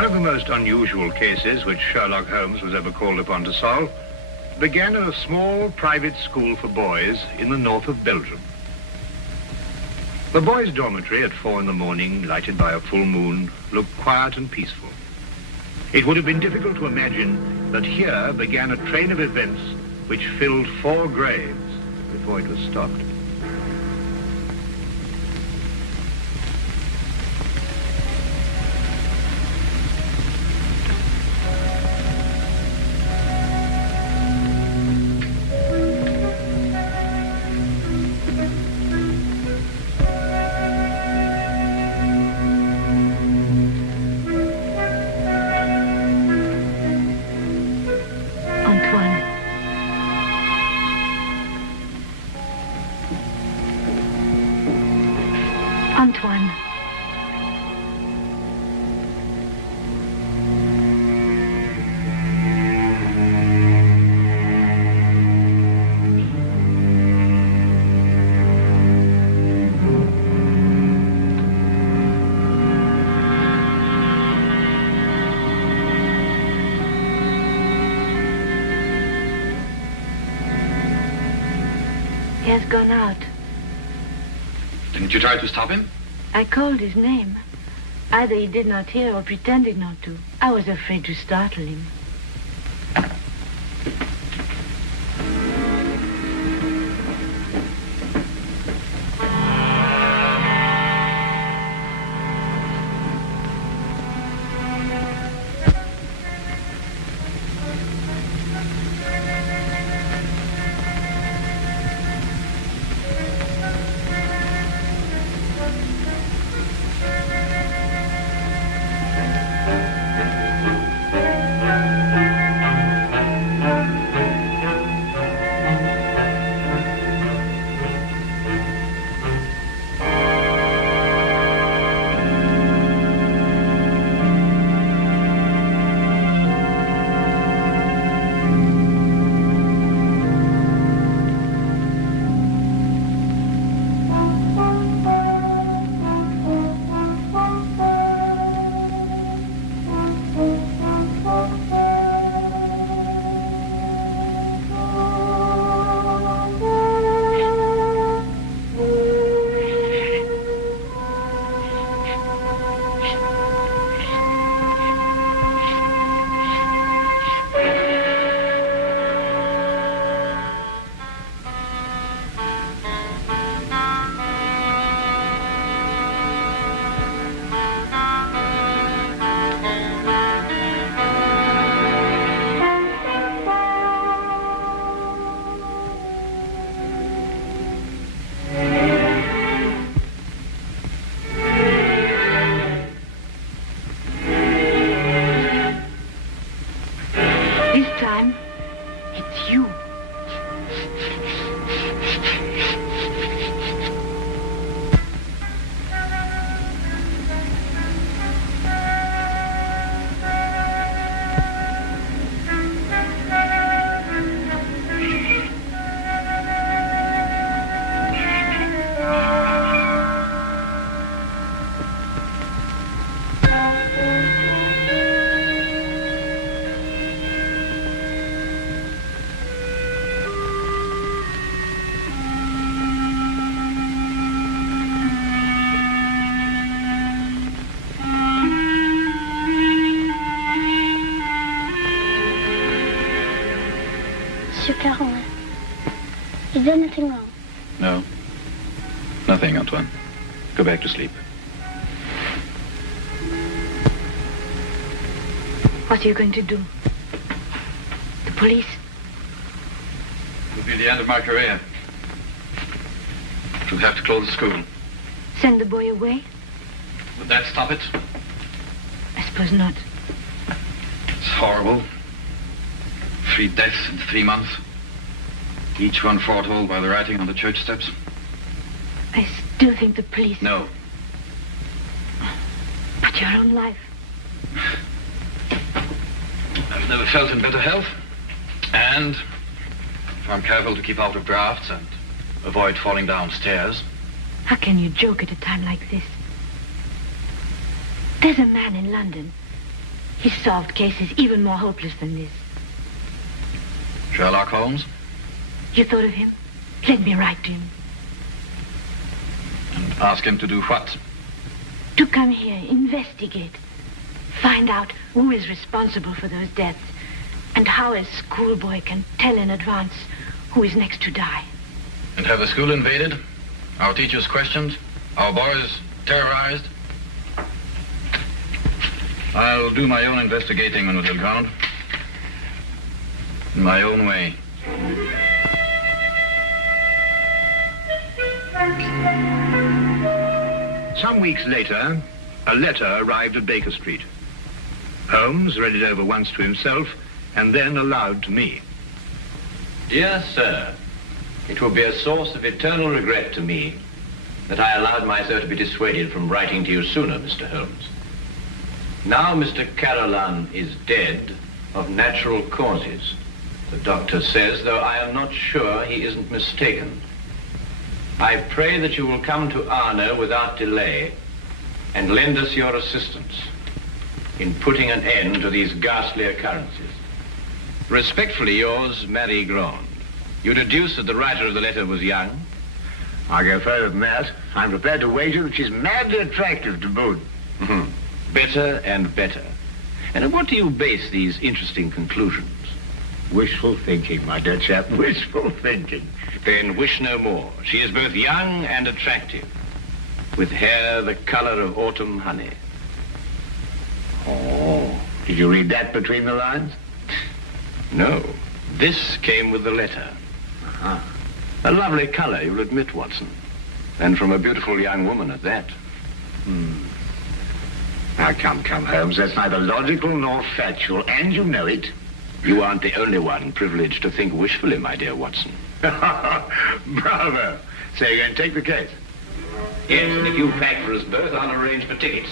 One of the most unusual cases which Sherlock Holmes was ever called upon to solve began in a small private school for boys in the north of Belgium. The boys' dormitory at 4 in the morning, lighted by a full moon, looked quiet and peaceful. It would have been difficult to imagine that here began a train of events which filled 4 graves before it was stopped. Antoine. He has gone out. Didn't you try to stop him? I called his name. Either he did not hear or pretended not to. I was afraid to startle him. This time, it's you. Monsieur Caron, is there nothing wrong? No. Nothing, Antoine. Go back to sleep. What are you going to do? The police? It will be the end of my career. We'll have to close the school. Send the boy away? Would that stop it? I suppose not. It's horrible. 3 deaths in 3 months. Each one foretold by the writing on the church steps. I still think the police... No. But your own life. I've never felt in better health. And if I'm careful to keep out of drafts and avoid falling downstairs. How can you joke at a time like this? There's a man in London. He's solved cases even more hopeless than this. Sherlock Holmes? You thought of him? Let me write to him. And ask him to do what? To come here, investigate. Find out who is responsible for those deaths and how a schoolboy can tell in advance who is next to die. And have the school invaded? Our teachers questioned? Our boys terrorized? I'll do my own investigating, Mademoiselle Grande. In my own way. Some weeks later, a letter arrived at Baker Street. Holmes read it over once to himself and then aloud to me. Dear sir, it will be a source of eternal regret to me that I allowed myself to be dissuaded from writing to you sooner, Mr. Holmes. Now Mr. Carolan is dead of natural causes. The doctor says, though I am not sure he isn't mistaken. I pray that you will come to Arno without delay and lend us your assistance in putting an end to these ghastly occurrences. Respectfully yours, Marie Grande. You deduce that the writer of the letter was young? I'll go further than that. I'm prepared to wager that she's madly attractive to boot. Better and better. And on what do you base these interesting conclusions? Wishful thinking, my dear chap, wishful thinking. Then wish no more. She is both young and attractive, with hair the color of autumn honey. Oh, did you read that between the lines? No, this came with the letter. Uh-huh. A lovely color, you'll admit, Watson. And from a beautiful young woman at that. Now, come, Holmes. That's neither logical nor factual, and you know it. You aren't the only one privileged to think wishfully, my dear Watson. Bravo. So you're going to take the case? Yes, and if you pack for us both, I'll arrange for tickets.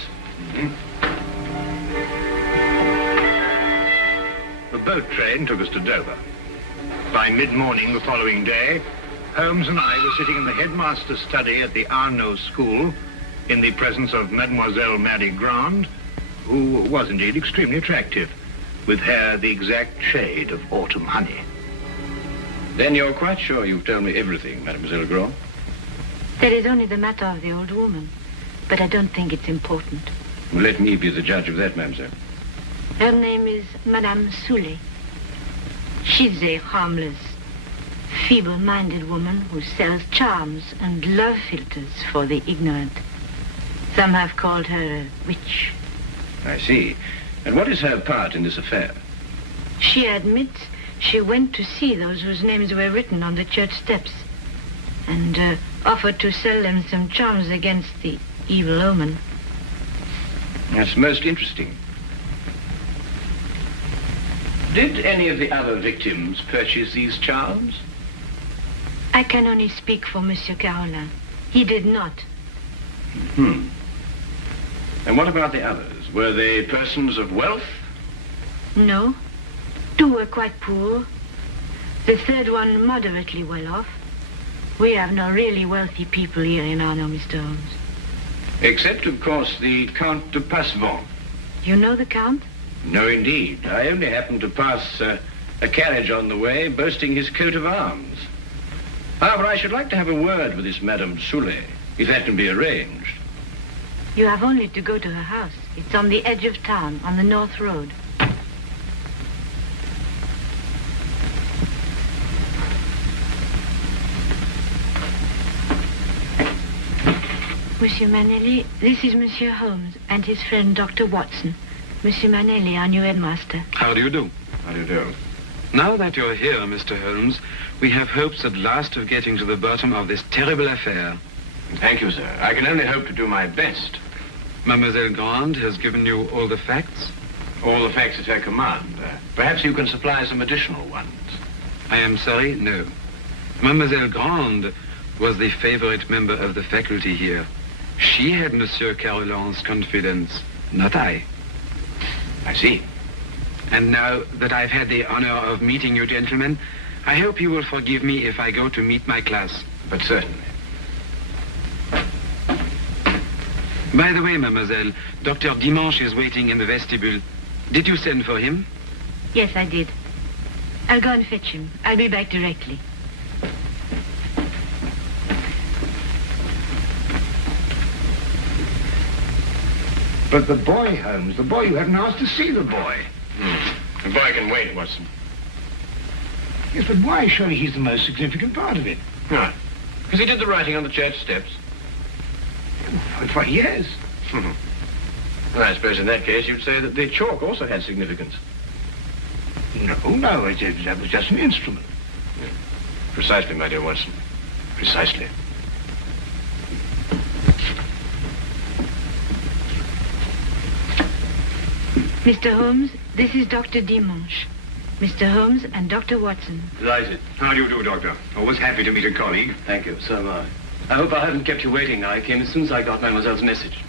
The boat train took us to Dover. By mid-morning the following day, Holmes and I were sitting in the headmaster's study at the Arno School in the presence of Mademoiselle Marie Grande, who was indeed extremely attractive, with hair the exact shade of autumn honey. Then you're quite sure you've told me everything, Mademoiselle Grande? There is only the matter of the old woman, but I don't think it's important. Let me be the judge of that, mademoiselle. Her name is Madame Soulet. She's a harmless, feeble-minded woman who sells charms and love philters for the ignorant. Some have called her a witch. I see. And what is her part in this affair? She admits she went to see those whose names were written on the church steps and offered to sell them some charms against the evil omen. That's most interesting. Did any of the other victims purchase these charms? I can only speak for Monsieur Carolin. He did not. And what about the others? Were they persons of wealth? No. Two were quite poor. The third one moderately well off. We have no really wealthy people here in Arno, Mr. Holmes. Except, of course, the Count de Passevant. You know the Count? No, indeed. I only happened to pass a carriage on the way boasting his coat of arms. However, I should like to have a word with this Madame Soulet, if that can be arranged. You have only to go to her house. It's on the edge of town, on the North Road. Monsieur Manelli, this is Monsieur Holmes and his friend Dr. Watson. Monsieur Manelli, our new headmaster. How do you do? How do you do? Now that you're here, Mr. Holmes, we have hopes at last of getting to the bottom of this terrible affair. Thank you, sir. I can only hope to do my best. Mademoiselle Grande has given you all the facts? All the facts at her command. Perhaps you can supply some additional ones. I am sorry, no. Mademoiselle Grande was the favorite member of the faculty here. She had Monsieur Carolin's confidence, not I. I see. And now that I've had the honor of meeting you gentlemen, I hope you will forgive me if I go to meet my class. But certainly. By the way, mademoiselle, Dr. Dimanche is waiting in the vestibule. Did you send for him? Yes, I did. I'll go and fetch him. I'll be back directly. But the boy, Holmes, the boy, you haven't asked to see the boy. The boy can wait, Watson. Yes, but why? Surely he's the most significant part of it. No. Because he did the writing on the church steps. Why, yes. Well, I suppose in that case you'd say that the chalk also had significance. No, that was just an instrument. Precisely, my dear Watson. Precisely. Mr. Holmes, this is Dr. Dimanche. Mr. Holmes and Dr. Watson. Delighted. How do you do, Doctor? Always happy to meet a colleague. Thank you, so am I. I hope I haven't kept you waiting. I came as soon as I got Mademoiselle's message.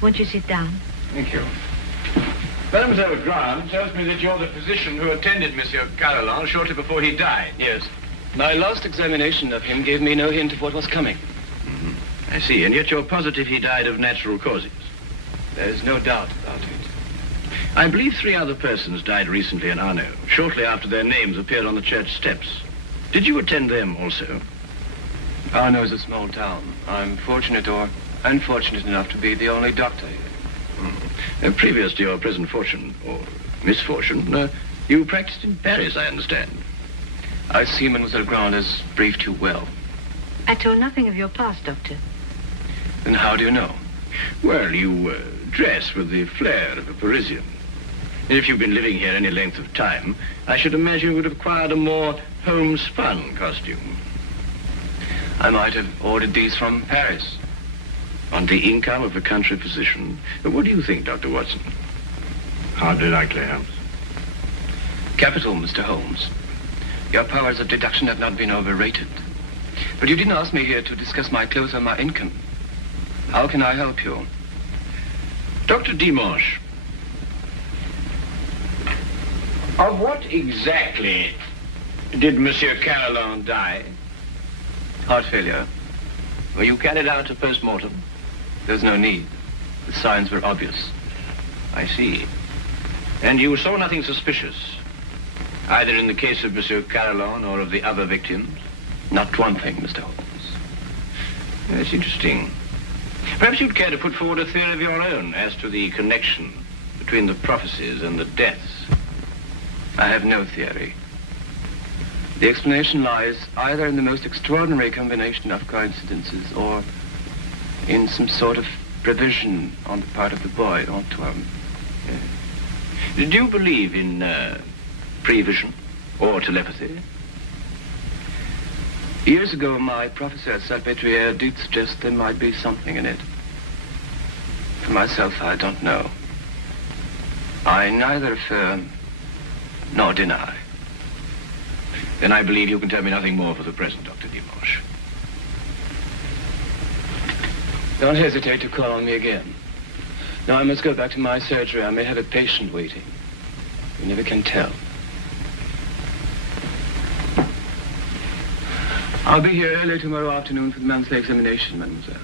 Won't you sit down? Thank you. Mademoiselle Graham tells me that you're the physician who attended Monsieur Carolan shortly before he died. Yes. My last examination of him gave me no hint of what was coming. I see, and yet you're positive he died of natural causes. There is no doubt about it. I believe 3 other persons died recently in Arno, shortly after their names appeared on the church steps. Did you attend them also? Arno is a small town. I'm fortunate or unfortunate enough to be the only doctor here. Previous to your present fortune, or misfortune, you practiced in Paris, I understand. I see Mademoiselle Grand has briefed you well. I told nothing of your past, Doctor. Then how do you know? Well, you dress with the flair of a Parisian. If you've been living here any length of time, I should imagine you would have acquired a more homespun costume. I might have ordered these from Paris. On the income of a country physician. What do you think, Dr. Watson? Hardly likely, Holmes. Capital, Mr. Holmes. Your powers of deduction have not been overrated. But you didn't ask me here to discuss my clothes or my income. How can I help you? Dr. Dimanche, of what exactly did Monsieur Carolan die? Heart failure. Were you carried out a post-mortem? There's no need. The signs were obvious. I see. And you saw nothing suspicious, either in the case of Monsieur Carolan or of the other victims? Not one thing, Mr. Holmes. That's interesting. Perhaps you'd care to put forward a theory of your own as to the connection between the prophecies and the deaths. I have no theory. The explanation lies either in the most extraordinary combination of coincidences or in some sort of prevision on the part of the boy, Antoine. Do you believe in prevision or telepathy? Years ago, my professor at Salpêtrière did suggest there might be something in it. For myself, I don't know. I neither affirm nor deny. Then I believe you can tell me nothing more for the present, Dr. Dimanche. Don't hesitate to call on me again. Now I must go back to my surgery. I may have a patient waiting. You never can tell. I'll be here early tomorrow afternoon for the monthly examination, mademoiselle.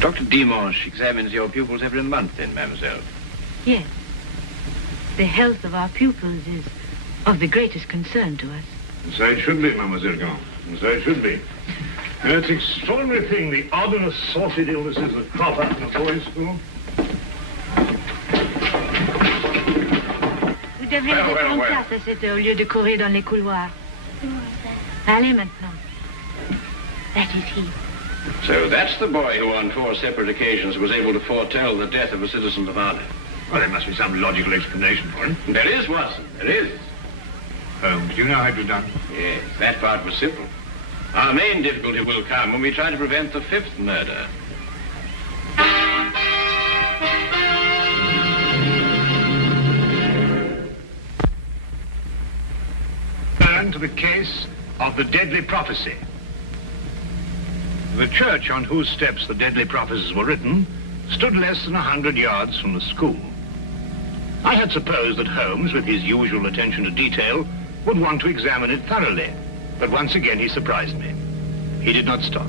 Dr. Dimanche examines your pupils every month, then, mademoiselle? Yes. The health of our pupils is of the greatest concern to us. And so it should be, Mademoiselle Grand. And so it should be. It's an extraordinary thing, the odd and assorted illnesses that crop up in a boys' school. Vous devez les mettre en place à cette heure au lieu de courir dans les couloirs. Allez maintenant. That is he. So that's the boy who on 4 separate occasions was able to foretell the death of a citizen of Arno. Well, there must be some logical explanation for it. There is, Watson, there is. Holmes, do you know how it was done? Yes, that part was simple. Our main difficulty will come when we try to prevent the 5th murder. Turn to the case of the deadly prophecy. The church on whose steps the deadly prophecies were written stood less than 100 yards from the school. I had supposed that Holmes, with his usual attention to detail, would want to examine it thoroughly, but once again he surprised me. He did not stop.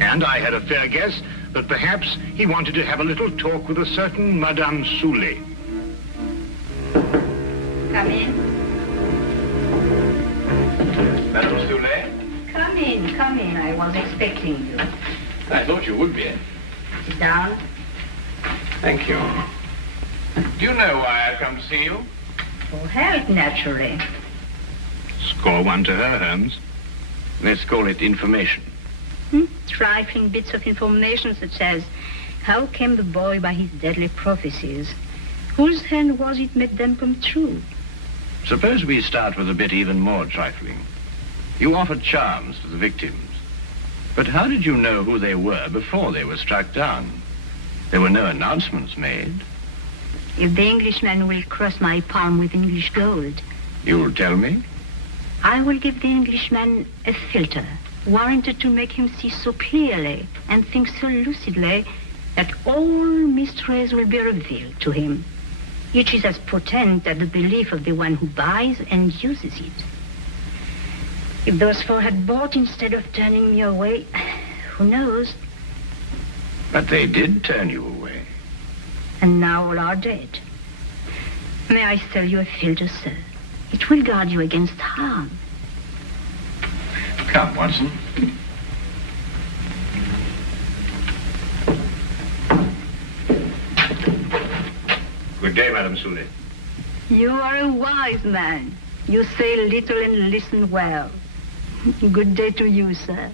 And I had a fair guess that perhaps he wanted to have a little talk with a certain Madame Soulet. Come in. Madame Soulet? Come in. I was expecting you. I thought you would be. Sit down. Thank you. Do you know why I've come to see you? For help, naturally. Score one to her, Holmes. Let's call it information. Trifling bits of information such as how came the boy by his deadly prophecies? Whose hand was it made them come true? Suppose we start with a bit even more trifling. You offered charms to the victims. But how did you know who they were before they were struck down? There were no announcements made. If the Englishman will cross my palm with English gold, You'll tell me? I will give the Englishman a filter, warranted to make him see so clearly and think so lucidly that all mysteries will be revealed to him. Each is as potent as the belief of the one who buys and uses it. If those four had bought instead of turning me away, who knows? But they did turn you away. And now all are dead. May I sell you a filter, sir? It will guard you against harm. Come, Watson. Good day, Madame Soulet. You are a wise man. You say little and listen well. Good day to you, sir.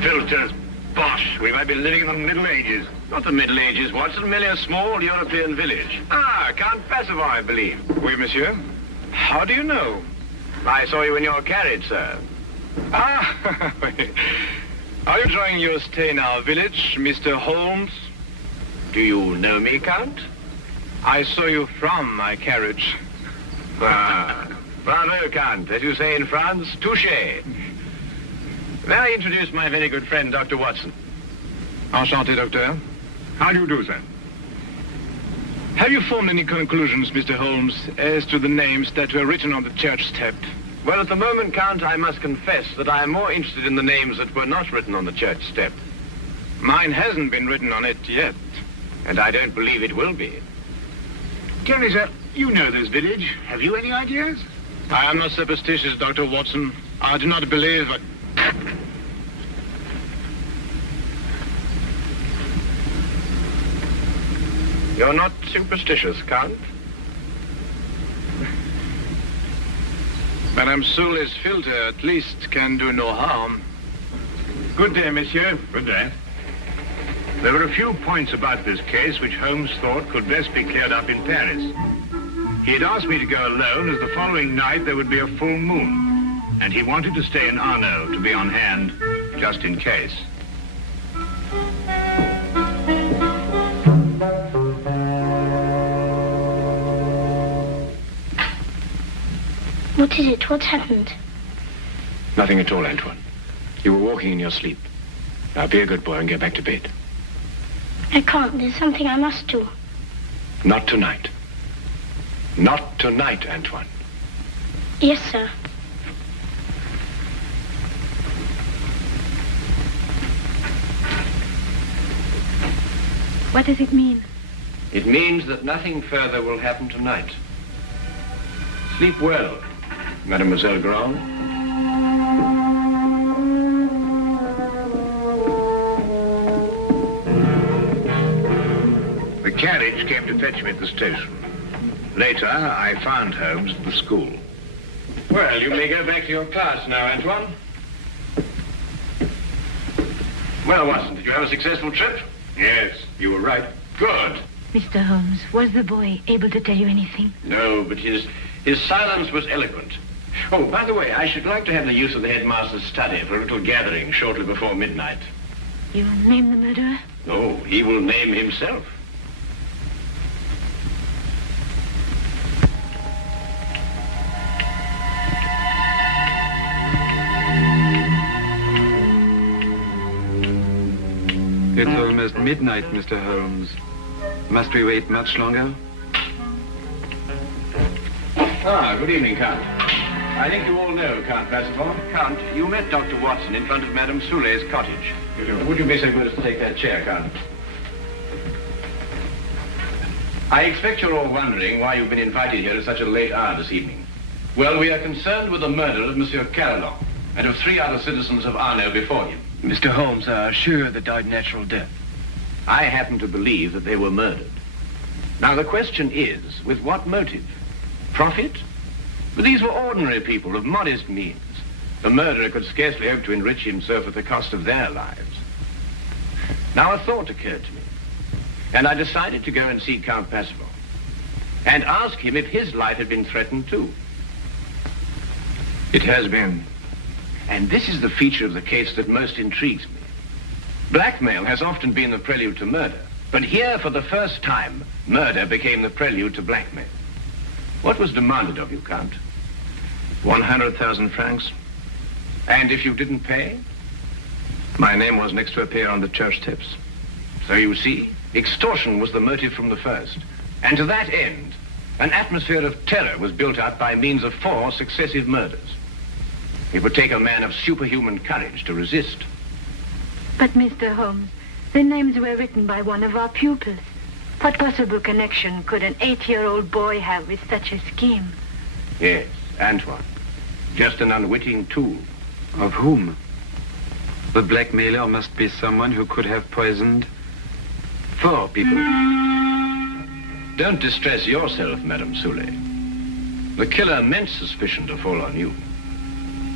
Filters, bosh. We might be living in the Middle Ages. Not the Middle Ages, Watson, merely a small European village. Ah, Count Passavant, I believe. Oui, monsieur. How do you know? I saw you in your carriage, sir. Ah, are you enjoying your stay in our village, Mr. Holmes? Do you know me, Count? I saw you from my carriage. Ah, bravo, Count. As you say in France, touché. May I introduce my very good friend, Dr. Watson? Enchanté, docteur. How do you do, sir? Have you formed any conclusions, Mr. Holmes, as to the names that were written on the church step? Well, at the moment, Count, I must confess that I am more interested in the names that were not written on the church step. Mine hasn't been written on it yet. And I don't believe it will be. Tell me, sir, you know this village. Have you any ideas? I am not superstitious, Dr. Watson. I do not believe that... You're not superstitious, Count? Madame Soulet's filter at least can do no harm. Good day, monsieur. Good day. There were a few points about this case which Holmes thought could best be cleared up in Paris. He had asked me to go alone as the following night there would be a full moon, and he wanted to stay in Arno to be on hand just in case. What is it? What's happened? Nothing at all, Antoine. You were walking in your sleep. Now be a good boy and get back to bed. I can't. There's something I must do. Not tonight. Not tonight, Antoine. Yes, sir. What does it mean? It means that nothing further will happen tonight. Sleep well, Mademoiselle Grand. The carriage came to fetch me at the station. Later, I found Holmes at the school. Well, you may go back to your class now, Antoine. Well, Watson, did you have a successful trip? Yes, you were right. Good. Mr. Holmes, was the boy able to tell you anything? No, but his silence was eloquent. Oh, by the way, I should like to have the use of the headmaster's study for a little gathering shortly before midnight. You name the murderer? Oh, he will name himself. It's almost midnight, Mr. Holmes. Must we wait much longer? Ah, good evening, Count. I think you all know Count Parsifal. Count, you met Dr. Watson in front of Madame Soulet's cottage. Would you be so good as to take that chair, Count? I expect you're all wondering why you've been invited here at such a late hour this evening. Well, we are concerned with the murder of Monsieur Carillon and of 3 other citizens of Arno before him. Mr. Holmes are sure they died natural death. I happen to believe that they were murdered. Now, the question is, with what motive? Profit? But these were ordinary people of modest means. The murderer could scarcely hope to enrich himself at the cost of their lives. Now, a thought occurred to me, and I decided to go and see Count Parsifal and ask him if his life had been threatened too. It has been. And this is the feature of the case that most intrigues me. Blackmail has often been the prelude to murder, but here, for the first time, murder became the prelude to blackmail. What was demanded of you, Count? 100,000 francs. And if you didn't pay? My name was next to appear on the church tips. So you see, extortion was the motive from the first. And to that end, an atmosphere of terror was built up by means of 4 successive murders. It would take a man of superhuman courage to resist. But, Mr. Holmes, the names were written by one of our pupils. What possible connection could an 8-year-old boy have with such a scheme? Yes, Antoine. Just an unwitting tool. Of whom? The blackmailer must be someone who could have poisoned 4 people. Don't distress yourself, Madame Soulet. The killer meant suspicion to fall on you.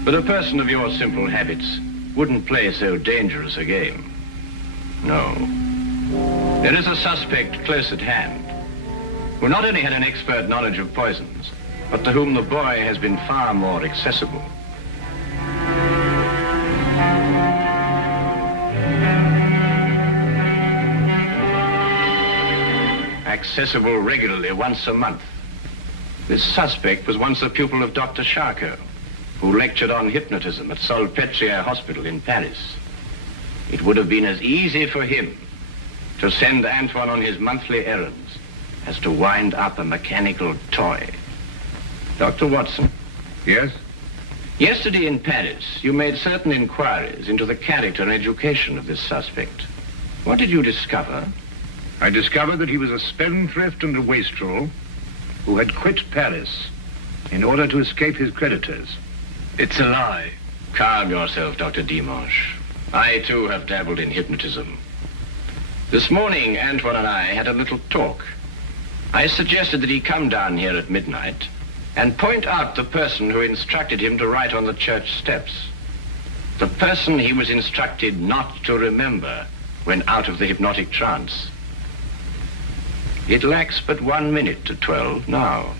But a person of your simple habits wouldn't play so dangerous a game. No. There is a suspect close at hand, who not only had an expert knowledge of poisons, but to whom the boy has been far more accessible. Accessible regularly once a month. This suspect was once a pupil of Dr. Charcot, who lectured on hypnotism at Salpêtrière Hospital in Paris. It would have been as easy for him to send Antoine on his monthly errands as to wind up a mechanical toy. Dr. Watson. Yes? Yesterday in Paris, you made certain inquiries into the character and education of this suspect. What did you discover? I discovered that he was a spendthrift and a wastrel who had quit Paris in order to escape his creditors. It's a lie. Calm yourself, Dr. Dimanche. I, too, have dabbled in hypnotism. This morning, Antoine and I had a little talk. I suggested that he come down here at midnight and point out the person who instructed him to write on the church steps. The person he was instructed not to remember when out of the hypnotic trance. It lacks but 1 minute to 12 now.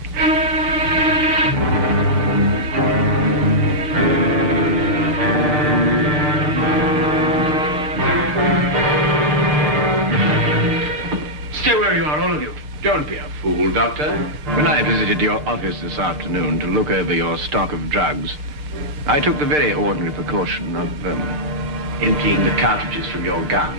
Stay where you are, all of you. Don't be a fool, Doctor. When I visited your office this afternoon to look over your stock of drugs, I took the very ordinary precaution of emptying the cartridges from your gun.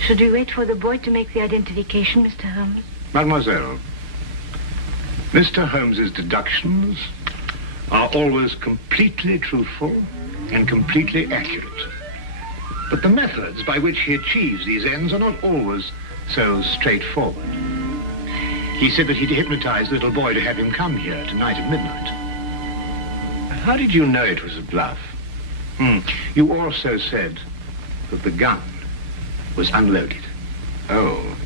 Should we wait for the boy to make the identification, Mr. Holmes? Mademoiselle, Mr. Holmes's deductions are always completely truthful and completely accurate. But the methods by which he achieves these ends are not always so straightforward. He said that he'd hypnotized the little boy to have him come here tonight at midnight. How did you know it was a bluff? You also said that the gun was unloaded. Oh.